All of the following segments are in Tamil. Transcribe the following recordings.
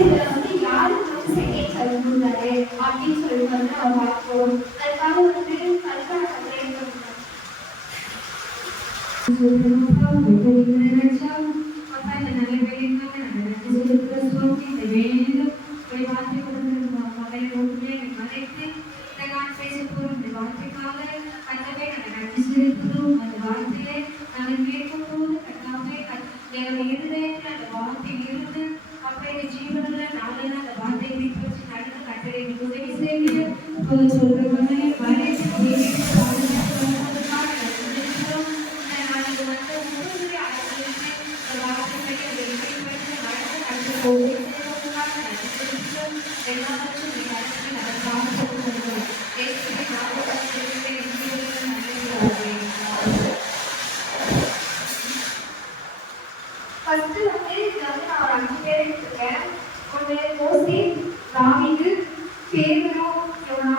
இதில் வந்து யாருக்கு வந்து செகண்ட் சாய்ஸ் கொடுத்தாரு அப்படின்னு சொல்லிட்டு வந்து நம்ம பார்ப்போம். அதுக்காக வந்து கல்பனை ஃபர்ஸ்ட் வந்து இதுல வந்து நான் ஒரு 5 பேர் எடுத்துருக்கேன். ஒன்று மோசே, தாவீது, பேதுரு, யோனா,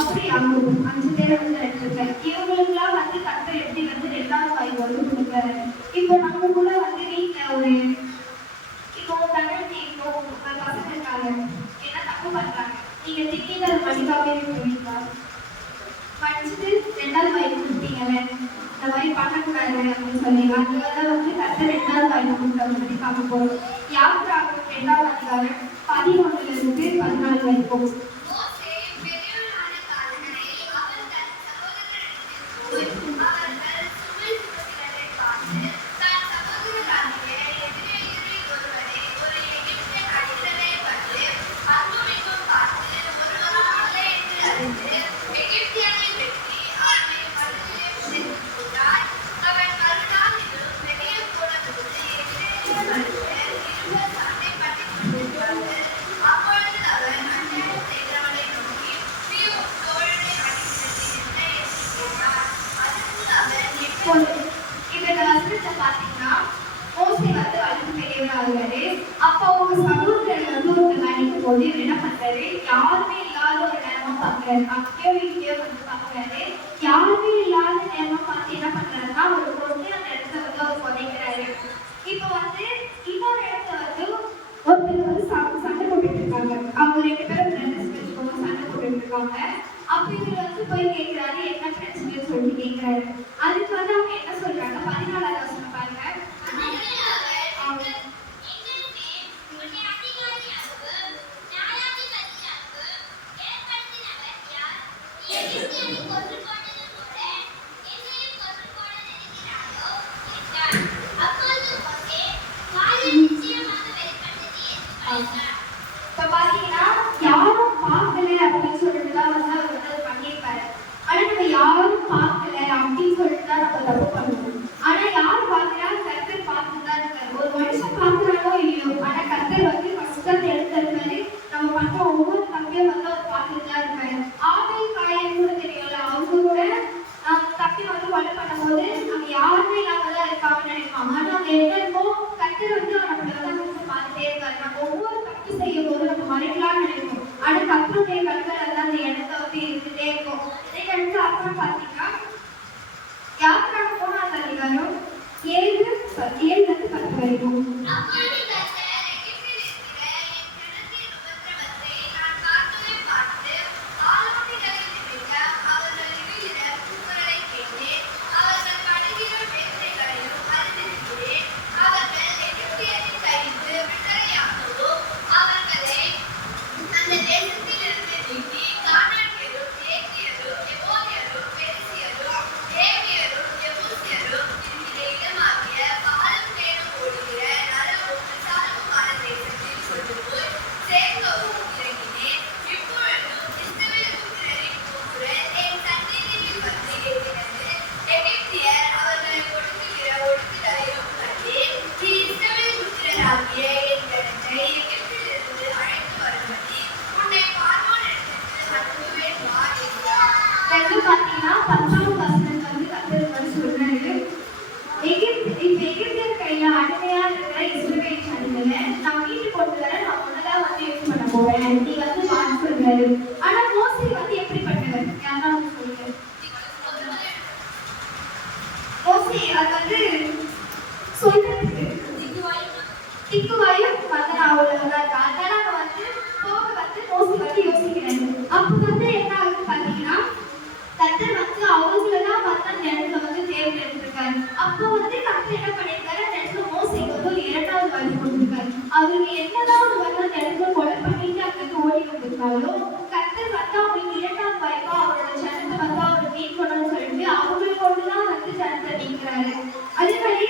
அப்படி யாக்கோபு 5 பேரை வந்து எடுத்துருக்கேன். இவங்களுக்குலாம் வந்து கர்த்தர் எப்படி வந்து 2வது வாய்ப்பு வந்து கொடுக்குறாரு. இப்போ நம்ம கூட வந்து வீட்டில் ஒரு இப்போ தங்கச்சி இப்போ பசங்க இருக்காங்க, என்ன தப்பு பண்றாங்க, நீங்க திடீர்னு அதை மன்னிக்காமே போவீங்களா? மன்னிச்சுட்டு 2வது வாய்ப்பு கொடுப்பீங்கல்ல, இந்த மாதிரி பண்ணக்கூடாது அப்படின்னு சொல்லி அதுதான் வந்து கர்த்தர் 2வது வாய்ப்பு கொடுத்தவங்க பற்றி பார்க்க போறோம். யாத்திராகமம் 2வது அதிகாரம் 11 14 வரைக்கும். இந்த வசனத்தை பார்த்தீங்கன்னா மோசே வந்து வளர்ந்து பெரியவராகிறாரு. அப்போ அவங்க சமூகத்தில் வந்து ஒருத்தர் அடிக்கும் போது என்ன பண்றாரு, யாருமே இல்லாத ஒரு நேரமா பார்க்குறாரு. அங்கேயோ இங்கேயோ வந்து பார்க்குறாரு. யாருமே இல்லாத நேரமா பார்த்து என்ன பண்றாருன்னா ஒரு பொண்ணு அந்த இடத்த வந்து அவர் புதைக்கிறாரு. இப்போ வந்து இன்னொரு இடத்துல வந்து ஒருத்தர் வந்து சண்டை போட்டுட்டு இருக்காங்க. அவங்க 2 பேரும் பிரதர்ஸ் வச்சுக்கோங்க, சண்டை போட்டுட்டு இருக்காங்க. அப்போ இவர் வந்து போய் கேட்கிறாரு, என்ன பிரச்சனைன்னு சொல்லிட்டு கேட்கிறாரு. அதுக்கு வந்து அவங்க என்ன சொல்றாங்க, 14வது வசனம் பாருங்க. இப்ப பாத்தீங்கன்னா யாரும் பார்க்கல அப்படின்னு சொல்லிட்டுதான் வந்து அவர் வந்து அதை பண்ணியிருப்பாரு. ஆனா நம்ம யாரும் பார்க்கல அப்படின்னு சொல்லிட்டு தான் நம்ம தப்பு பண்ணுவோம். ஆனா யார் பார்க்கிறா, கர்த்தர் பார்த்துதான் இருக்காரு. ஒரு மனுஷன் பார்க்கிறானோ இல்லையோ, ஆனா கர்த்தர் வந்து ஃபர்ஸ்ட் தான் எடுத்திருக்காரு. நம்ம பண்ற ஒவ்வொரு தப்பையும் வந்து அவர் பார்த்துட்டு தான் இருக்காரு. ஆபேல் காயின் கூட தெரியல, அவங்க கூட தப்பி வந்து கொலை பண்ணும்போது அவங்க யாருமே இல்லாம தான் இருக்காங்கன்னு நினைப்பாங்க. ஆனா அவங்க என்னமோ கர்த்தர் வந்து நம்மள வந்து பார்த்துட்டே இருக்காரு. நம்ம ஒவ்வொரு தப்பு செய்யும் போது நம்ம மறைக்கலாம்னு நினைப்போம். ஆனா கர்த்தருடைய கண்கள் எல்லாம் அந்த இடத்தை வந்து இருந்துட்டே இருக்கும். இதற்கு அப்புறம் பார்த்தீங்கன்னா யாத்திராகமம் 3வது அதிகாரம் 7-10 வரைக்கும். பார்த்தீங்கன்னா 10வது வசனத்துல வந்து கர்த்தர் வந்து சொல்றாரு, எகிப்தியர் கையில அடிமையா இருக்கிற இஸ்ரவேல் ஜனங்களை நான் வீட்டுக்கு கொண்டு வர நான் ஒன்னதான் வந்து யூஸ் பண்ண போறேன், நீ வந்து பார்த்து சொல்றாரு. ஆனா மோசே வந்து எப்படிப்பட்டவர், யாராவது சொல்லுங்க. மோசே அது வந்து சொல்றதுக்கு திக்குவாயும் மதனாவுள்ளதான் அவங்களுக்கு என்னதான் அவங்க வந்து அந்த இடத்துல கொலை பண்ணிட்டு அங்கிருந்து ஓடி வந்திருந்தாலும் கர்த்தர் வந்து அவங்களுக்கு இரண்டாவது வாய்ப்பா அவரோட ஜனத்தை வந்து அவர் மீட்கணும்னு சொல்லிட்டு அவங்களோடதான் வந்து ஜனத்தை நீக்கிறாரு. அதே மாதிரி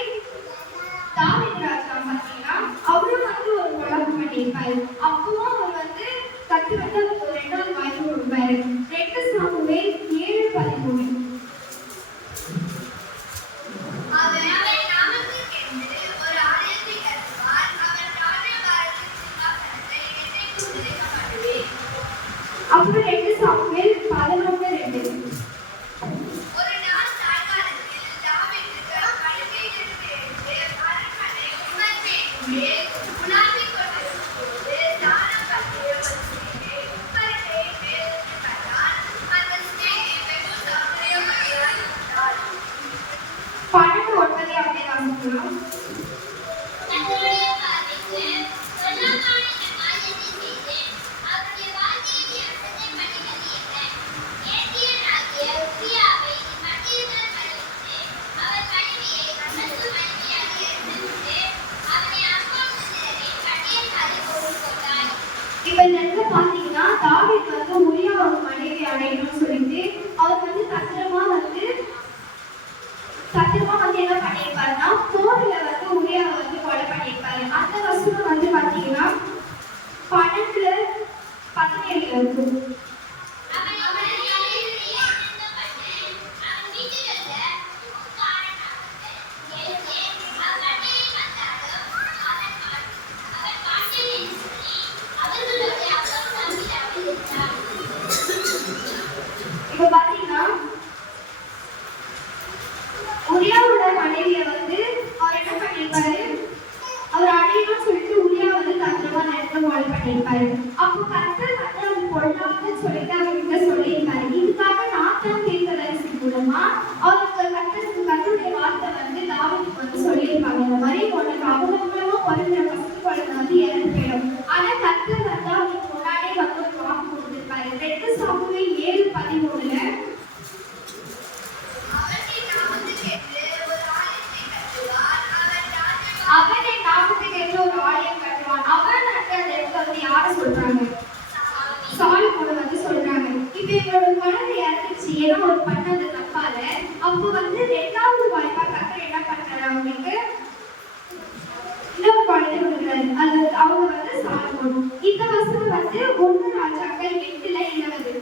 தாவீது ராஜா பாத்தீங்கன்னா அவரும் வந்து ஒரு கொலை பண்ணியிருப்பாரு. அப்பவும் அவர் வந்து கர்த்தர் வந்து அவருக்கு ஒரு இரண்டாவது வாய்ப்பு கொடுப்பாரு. 2 சாமுவேல் 7:13. அப்புறம் 2 சாமுவேல் 11:2. இப்ப இந்த இடத்துல பாத்தீங்கன்னா தாவீது வந்து உரியாவோட மனைவி அடையணும்னு சொல்லிட்டு அவர் வந்து சத்திரமா வந்து என்ன பண்ணியிருப்பாருன்னா போர்ல வந்து உரியாவை வந்து கொலை பண்ணியிருப்பாரு. அந்த வசனம் வந்து பாத்தீங்கன்னா 12:17 இருக்கும். இப்ப பாத்தீங்கன்னா உரியாவோட மனைவிய வந்து அவர் என்ன பண்ணிருப்பாரு, அவர் அடையணும்னு சொல்லிட்டு உரியா வந்து தந்திரமா நேரத்துல கொலை பண்ணிருப்பாரு. அப்போ கர்த்தர் வந்து அவர் கொல்லாதுன்னு சொல்லிட்டு அவர்கிட்ட சொல்லியிருப்பாரு. இதுக்காக நாத்தான் தீர்க்கதரிசி மூலமா அவருக்கு கர்த்தருடைய வார்த்தை வந்து தாவீதுக்கு வந்து சொல்லியிருப்பாங்க. இந்த மாதிரி உனக்கு அவங்க மூலமா பிறந்த ஃபர்ஸ்ட் குழந்தை வந்து இறந்து போயிடும். ஆனா கர்த்தர் வந்து அவருக்கு முன்னாடியே வந்து ஒரு வாக்கு கொடுத்திருப்பாரு. 2 சாமுவேல் 7:13. அவன் என் நாமத்துக்கு என்று ஒரு ஆலயம் கட்டுவான். அவன் அந்த இடத்துல வந்து யாரை சொல்றாங்க? சாலமோனை வந்து சொல்றாங்க. இப்ப இவரோட குழந்தை இறந்துச்சு, ஏதோ ஒரு பண்ணது தப்பால. அப்போ வந்து 2வது வாய்ப்பா கர்த்தர் என்ன பண்றாரு, அவங்களுக்கு இன்னொரு குழந்தை கொடுக்குறாரு. அது அவங்க வந்து சாலமோன். இந்த வசனம் வந்து 1 ராஜாக்கள் 8:20.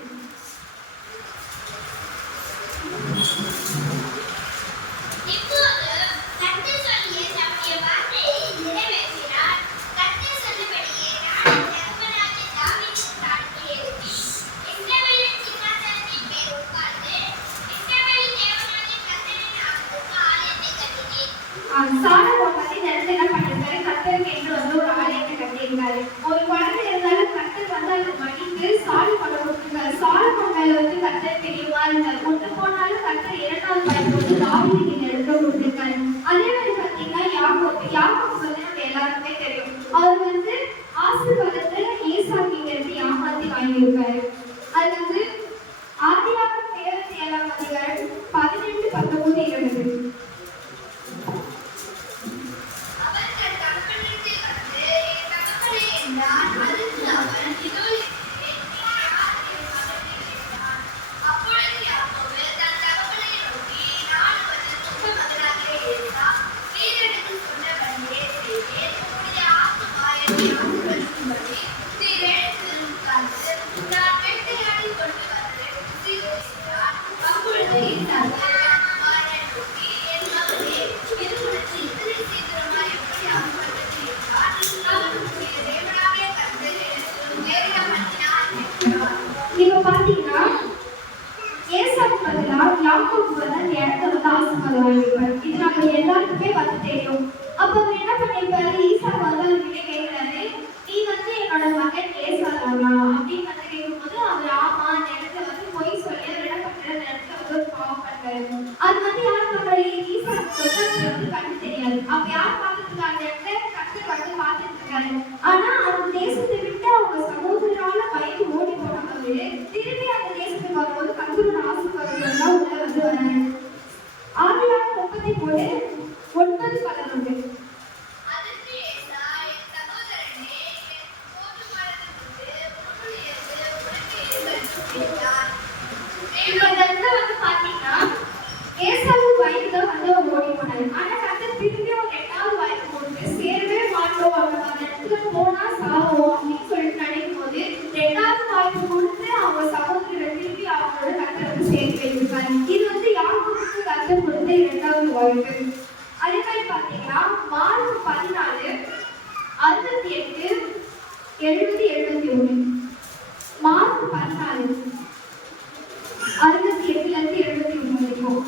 சாலமோன் வந்து இந்த இடத்துல என்ன பண்ணிருக்காரு, கர்த்தருக்கு என்று வந்து ஒரு ஆலயத்தை கட்டியிருக்காரு. ஒரு குழந்தை இருந்தாலும் கர்த்தர் வந்து அந்த மணிக்கு சாலமோனை கொடுத்திருக்காரு. சாலமோன் மேல வந்து கர்த்தர் தெரியுமா இருந்தாரு. கொண்டு போனாலும் கர்த்தர் 2வது வாய்ப்பு வந்து தாவீதுக்கு இந்த இடத்துல கொடுத்திருக்காரு. அதே மாதிரி பாத்தீங்கன்னா யாக்கோபு வந்து நம்ம எல்லாருக்குமே தெரியும். அவர் வந்து ஆசீர்வாதத்தை ஈசாக்கிங்கிறது ஏமாத்தி வாங்கியிருக்காரு. அது வந்து ஆதியாகமம் 27 அதிகாரம் 18, 19, 20. இப்ப பாத்தீங்கன்னா ஏசாக்கு பதிலா யாக்கோபு வந்து அந்த இடத்த வந்து ஆசீர்வாதம் வாங்கியிருப்பாரு. இது நம்ம எல்லாருக்குமே வந்து தெரியும். அப்ப அவர் என்ன பண்ணிருப்பாரு, ஈசாக்கு வந்து அவர்கிட்ட கேட்கிறாரு, நீ வந்து என்னோட மகன் ஏசாதானா அப்படின்னு வந்து கேட்கும்போது அவர் ஆமா, அந்த இடத்துல வந்து பொய் சொல்லி அவர் என்ன பண்றாரு, அந்த இடத்துல வந்து ஒரு பாவம் பண்றாரு. அது வந்து யாருக்கு நம்மளுடைய ஈசாக்கு வந்து கண்ணு தெரியாது. அப்ப யார் பார்த்துட்டு அந்த இடத்துல கர்த்தர் வந்து பார்த்துட்டு இருக்காரு. ஆனா அந்த தேசத்தை விட்டு அவங்க சகோதரால பயந்து ஓடி போனவங்க திரும்பி அந்த தேசத்துக்கு வரும்போது கர்த்தரோட ஆசீர்வாதம் எல்லாம் உள்ள வந்து வராரு. ஆதியாகமம் 33:9-11. 70-71. மார்க் 14 68 71 வரைக்கும்.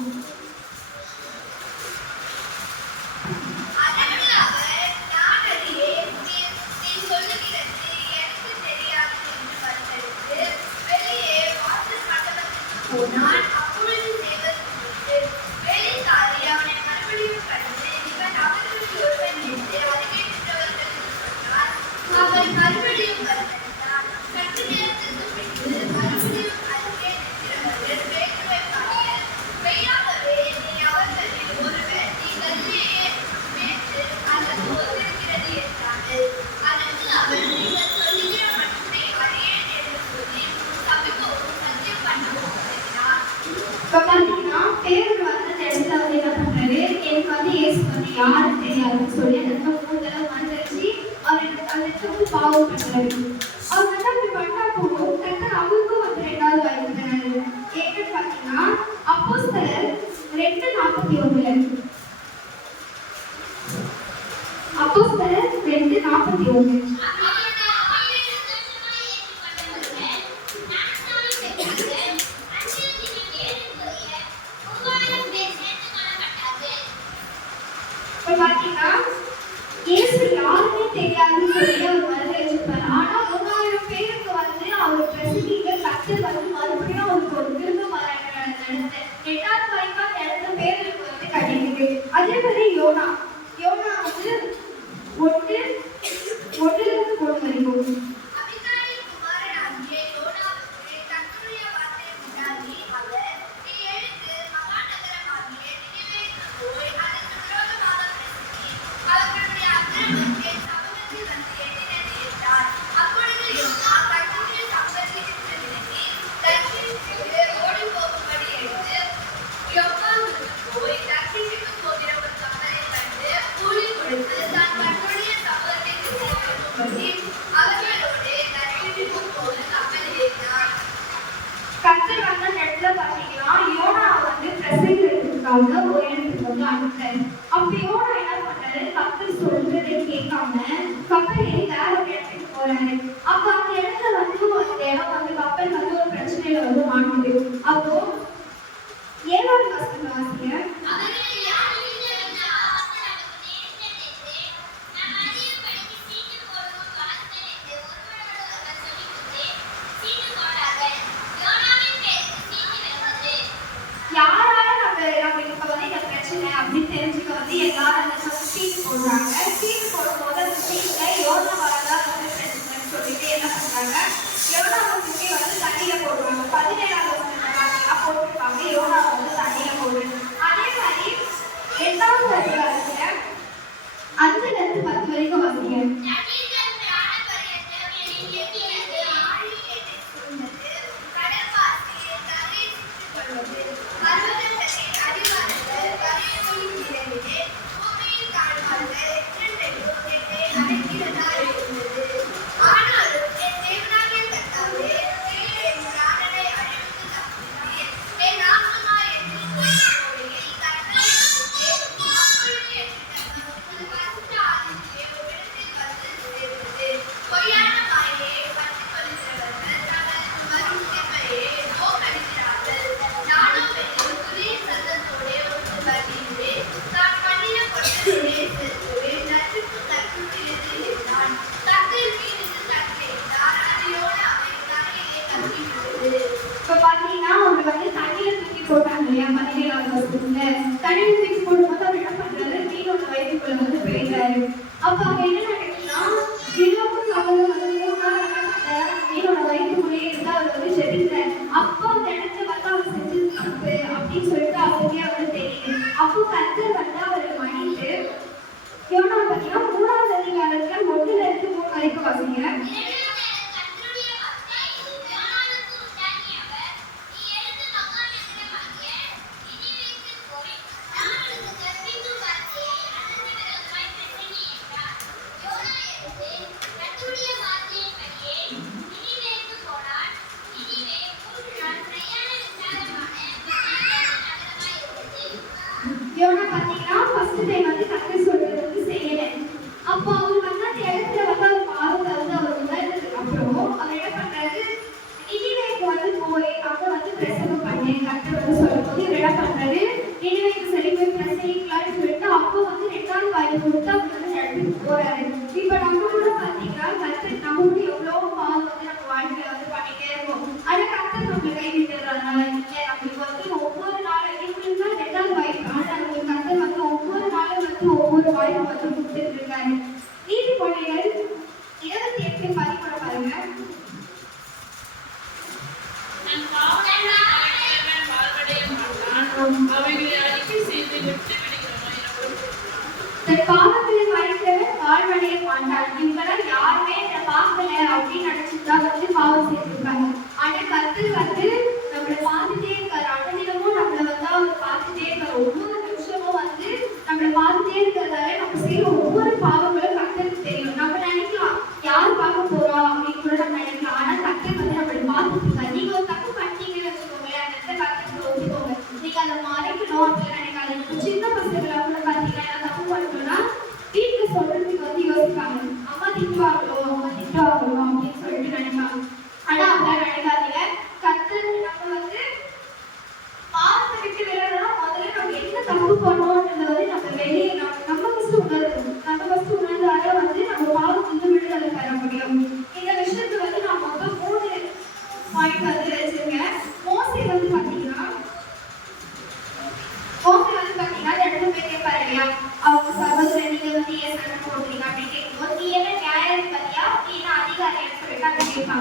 பேருக்கு வந்து அந்த இடத்துல வந்து என்ன பண்றாரு, எனக்கு வந்து இயேசு வந்து யாருன்னு தெரியாதுன்னு சொல்லி அந்த இடத்துல 3 தடவை மந்திரிச்சு அவருக்கு அந்த இடத்துல வந்து பாவம் பண்றாரு. அவர் வந்து அப்படி பண்ணா போதும் டக்குனு அவருக்கும் வந்து 2வது வாய்ப்பு தராரு. ஏன்னு பார்த்தீங்கன்னா அப்போஸ்தலர் 2:41 அப்போஸ்தலர் 2:41 பாத்தீங்கன்னா இயேசு யாருமே தெரியாதுன்னு சொல்லி அவர் மறுத்து வச்சிருப்பாரு. ஆனா 3000 பேருக்கு வந்து அவர் பிரசங்கிக்க கர்த்தர் வந்து மறுபடியும் அவருக்கு ஒரு திரும்ப நடத்த 2வது வாய்ப்பா அந்த இடத்துல பேருக்கு வந்து கிடைக்குது. அதே மாதிரி யோனா வந்து 1:1 வரைக்கும் கர்த்தர் வந்து அந்த இடத்துல பாத்தீங்கன்னா யோனா வந்து பிரசங்கிக்கிறதுக்காக ஒரு இடத்துக்கு வந்து அனுப்புறாரு. அப்ப யோனா என்ன பண்றாரு, கர்த்தர் சொல்றதை கேட்காம கப்பல் ஏறி வேற ஒரு இடத்துக்கு போறாரு. அப்ப அந்த இடத்துல வந்து அந்த இடம் வந்து கப்பல் வந்து ஒரு பிரச்சனையில வந்து மாட்டுது. அப்போ 7வது வசனத்தை வாசிங்க. யாரால நம்ம இப்ப வந்து இந்த பிரச்சனை அப்படின்னு தெரிஞ்சுக்க வந்து எல்லாரும் சீட்டு போடுறாங்க. சீட்டு போடும்போது அந்த சீட்ல யோனா வரதா வந்து பிரச்சனைன்னு சொல்லிட்டு என்ன பண்றாங்க, யோனாவை தூக்கி வந்து தண்ணியில போடுவாங்க. 17வது வசனத்தை போட்டிருப்பாங்க, யோனா வந்து தண்ணியில போடுறது. அதே மாதிரி 8வது அதிகாரத்துல 5-10 வரைக்கும் வாசிங்க. இப்ப பாத்தீங்கன்னா அவங்க வந்து தண்ணியில தூக்கி போட்டாங்க இல்லையா, 17வது வசனத்துல தண்ணியில தூக்கி போடும்போது அவர் என்ன பண்றாரு, மீனோட வயிற்றுக்குள்ள வந்து போயிடுறாரு. அப்ப அவங்க என்ன நினைக்கிறா, இன்னமும் அவர் வந்து 3 நாள் என்ன பண்றாரு, மீனோட வயிற்றுக்குள்ளேயே இருந்தா அவர் வந்து செத்துட்டாரு. அப்போ அந்த இடத்துல வந்து அவர் செஞ்சது தப்பு அப்படின்னு சொல்லிட்டு அவருக்கே வந்து தெரியுது. அப்போ கர்த்தர் வந்து அவரை மன்னித்து யோனா பாத்தீங்கன்னா 3வது அதிகாரத்துல 1-3 வரைக்கும் வாசிங்க. யோனா பாத்தீங்கன்னா ஃபர்ஸ்ட் டைம் வந்து கர்த்தர் சொல்றது வந்து செய்யல. அப்போ அவர் வந்து அந்த இடத்துல வந்து அவர் பாவத்தை வந்து அவர் உணர்ந்து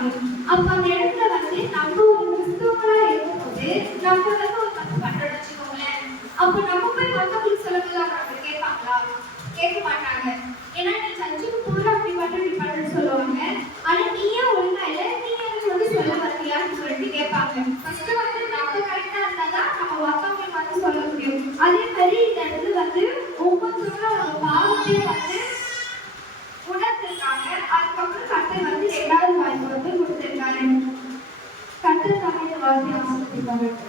இருக்காங்க. அப்ப அந்த இடத்துல வந்து நம்ம ஒரு கிறிஸ்துவங்களா இருக்கும்போது நம்ம வந்து ஒரு தப்பு பண்றோம்னு வச்சுக்கோங்களேன். அப்ப நம்ம போய் மத்தவங்களுக்கு சொல்லும்போது அவங்க கேட்பாங்களா? கேட்க மாட்டாங்க. ஏன்னா நீ சர்ச்சுக்கு போற அப்படி பண்றேன்னு சொல்லுவாங்க. ஆனா நீயே ஒழுங்கா இல்ல, நீ எனக்கு வந்து சொல்ல வரலையான்னு சொல்லிட்டு கேட்பாங்க. ஃபர்ஸ்ட் வந்து நம்ம கரெக்டா இருந்தாதான் நம்ம மத்தவங்களுக்கு வந்து சொல்ல முடியும். அதே மாதிரி இந்த இடத்துல வந்து ஒவ்வொருத்தரும் அவங்க பாவத்தையும் வந்து உணர்ந்திருக்காங்க. அதுக்கப்புறம் கர்த்தர் வந்து 2வது வாய்ப்பு வந்து கொடுத்திருக்காரு. கர்த்தர் தமிழ் வாசி ஆசிரியர்